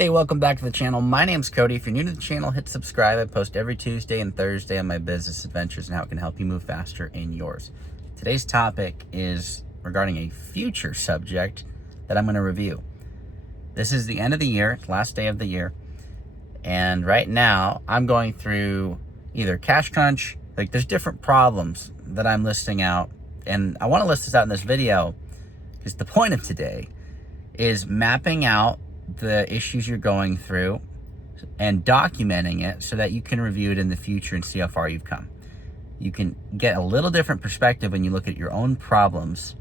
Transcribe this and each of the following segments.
Hey, welcome back to the channel. My name's Cody. If you're new to the channel, hit subscribe. I post every Tuesday and Thursday on my business adventures and how it can help you move faster in yours. Today's topic is regarding a future subject that I'm going to review. This is the end of the year, last day of the year, and right now I'm going through either cash crunch, like there's different problems that I'm listing out, and I want to list this out in this video because the point of today is mapping out the issues you're going through and documenting it so that you can review it in the future and see how far you've come. You can get a little different perspective when you look at your own problems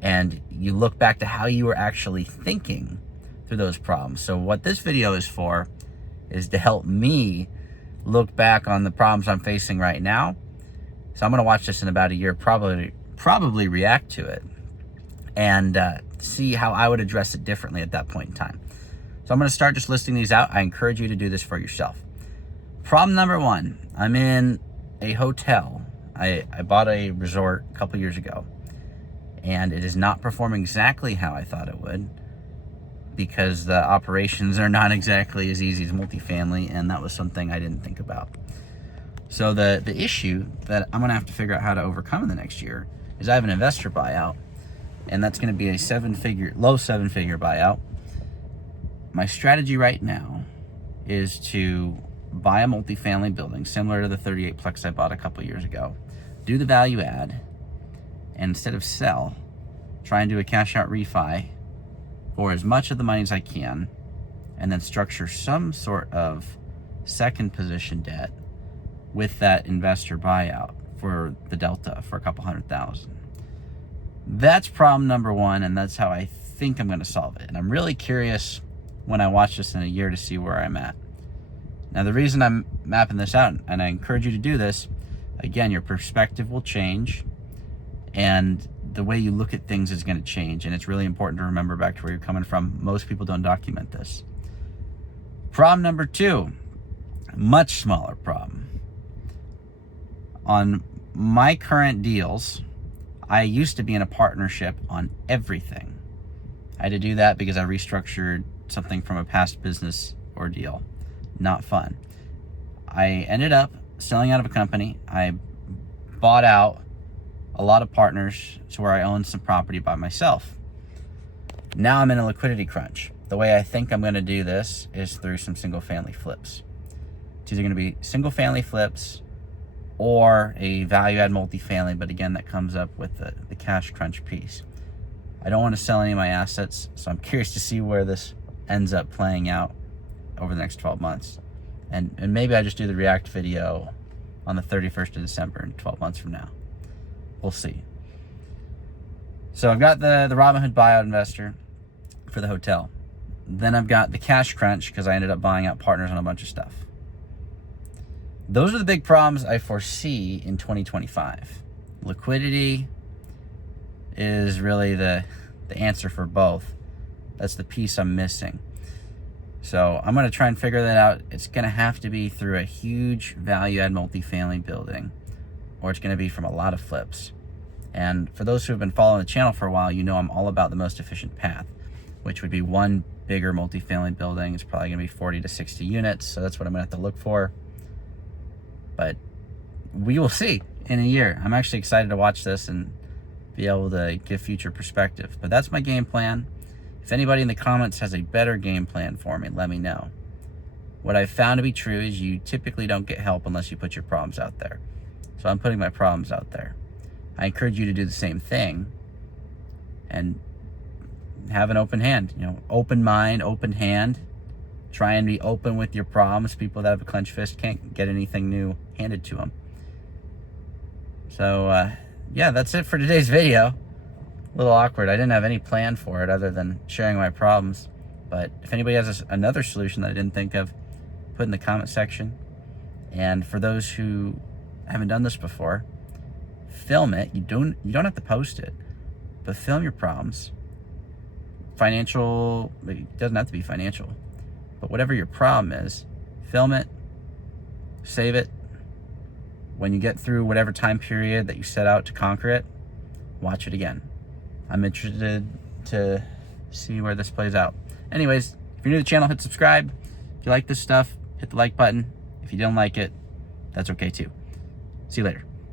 and you look back to how you were actually thinking through those problems. So what this video is for is to help me look back on the problems I'm facing right now. So I'm going to watch this in about a year, probably react to it and see how I would address it differently at that point in time. So I'm going to start just listing these out. I encourage you to do this for yourself. Problem number one, I'm in a hotel. I bought a resort a couple years ago, and it is not performing exactly how I thought it would because the operations are not exactly as easy as multifamily, and that was something I didn't think about. So the issue that I'm going to have to figure out how to overcome in the next year is I have an investor buyout, and that's going to be a low seven-figure buyout. My strategy right now is to buy a multifamily building similar to the 38plex I bought a couple years ago, do the value add, and instead of sell, try and do a cash out refi for as much of the money as I can, and then structure some sort of second position debt with that investor buyout for the delta for a couple $100,000. That's problem number one, and that's how I think I'm going to solve it. And I'm really curious when I watch this in a year to see where I'm at. Now, the reason I'm mapping this out, and I encourage you to do this, again, your perspective will change, and the way you look at things is going to change, and it's really important to remember back to where you're coming from. Most people don't document this. Problem number two, much smaller problem. On my current deals, I used to be in a partnership on everything. I had to do that because I restructured something from a past business ordeal. Not fun. I ended up selling out of a company. I bought out a lot of partners to where I owned some property by myself. Now I'm in a liquidity crunch. The way I think I'm going to do this is through some single family flips. It's either going to be single family flips or a value add multifamily, but again, that comes up with the cash crunch piece. I don't want to sell any of my assets, so I'm curious to see where this ends up playing out over the next 12 months. And maybe I just do the react video on the 31st of December and 12 months from now. We'll see. So I've got the Robinhood buyout investor for the hotel. Then I've got the cash crunch because I ended up buying out partners on a bunch of stuff. Those are the big problems I foresee in 2025. Liquidity is really the answer for both. That's the piece I'm missing. So I'm going to try and figure that out. It's going to have to be through a huge value add multifamily building, or it's going to be from a lot of flips. And for those who have been following the channel for a while, you know I'm all about the most efficient path, which would be one bigger multifamily building. It's probably going to be 40 to 60 units. So that's what I'm going to have to look for. But we will see in a year. I'm actually excited to watch this and be able to give future perspective. But that's my game plan. If anybody in the comments has a better game plan for me, let me know. What I've found to be true is you typically don't get help unless you put your problems out there. So I'm putting my problems out there. I encourage you to do the same thing and have an open hand. Open mind, open hand. Try and be open with your problems. People that have a clenched fist can't get anything new handed to them. So, yeah, that's it for today's video. A little awkward. I didn't have any plan for it other than sharing my problems. But if anybody has another solution that I didn't think of, put in the comment section. And for those who haven't done this before, film it. You don't have to post it, but film your problems. Financial, it doesn't have to be financial. But whatever your problem is, film it, save it. When you get through whatever time period that you set out to conquer it, watch it again. I'm interested to see where this plays out. Anyways, If you're new to the channel, hit subscribe. If you like this stuff, hit the like button. If you don't like it, that's okay too. See you later.